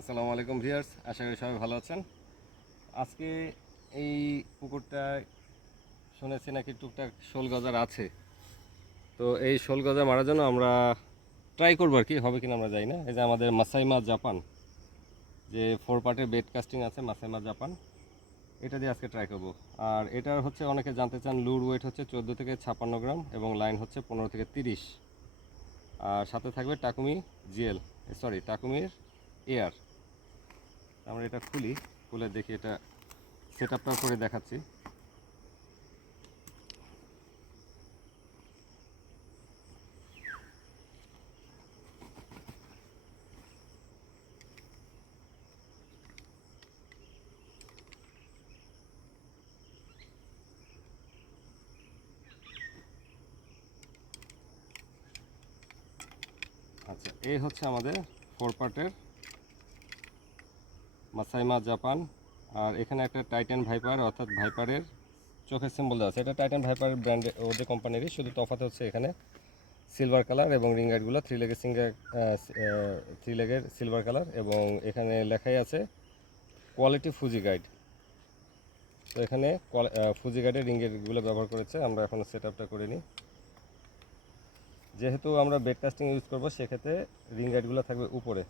আসসালামু আলাইকুম ভিউয়ার্স, আশা করি সবাই ভালো আছেন। আজকে এই পুকুরটায় শুনেছি নাকি টুকটাক শোল গজার আছে। তো এই শোল গজা মারার জন্য আমরা ট্রাই করবো আর কি, হবে কিনা আমরা জানি না। এই যে আমাদের মাসাই মাছ জাপান, যে 4 পার্টের বেড কাস্টিং আছে মাসাই মাছ জাপান, এটা দিয়ে আজকে ট্রাই করব। আর এটার হচ্ছে অনেকে জানতে চান, লুর ওয়েট হচ্ছে 14 থেকে 56 গ্রাম এবং লাইন হচ্ছে 15 থেকে 30। আর সাথে থাকবে টাকুমি জিএল, সরি টাকুমির এয়ার। আমরা এটা খুলে দেখি, এটা সেট আপটা করে দেখাচ্ছি। আচ্ছা, এই হচ্ছে আমাদের 4 পার্টের মাসাই মাছ জাপান। আর এখানে একটা টাইটান ভাইপার, অর্থাৎ ভাইপারের চোখের সিম্বল দেওয়া আছে। এটা টাইটান ভাইপার ব্র্যান্ডের, ওদের কোম্পানিরই, শুধু তফাৎ হচ্ছে এখানে সিলভার কালার এবং রিং গাইডগুলো থ্রি লেগের সিলভার কালার, এবং এখানে লেখাই আছে কোয়ালিটি ফুজি গাইড। তো এখানে ফুজি গাইডের রিং গাইডগুলো ব্যবহার করেছে। আমরা এখন সেট আপটা করে নিই। যেহেতু আমরা বেড কাস্টিং ইউজ করবো, সেক্ষেত্রে রিং গাইডগুলো থাকবে উপরে।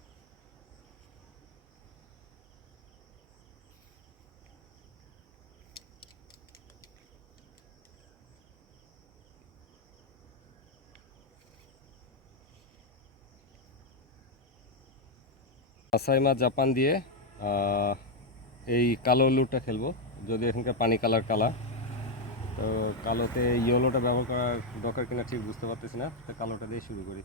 মাসাই মাছ জাপান দিয়ে এই কালো লুটটা খেলবো, যদি এখানকার পানি কালার কালা, তো কালোতে ইয়েলোটা ব্যবহার করার দরকার কিনা ঠিক বুঝতে পারতেছি না, তো কালোটা দিয়ে শুরু করি।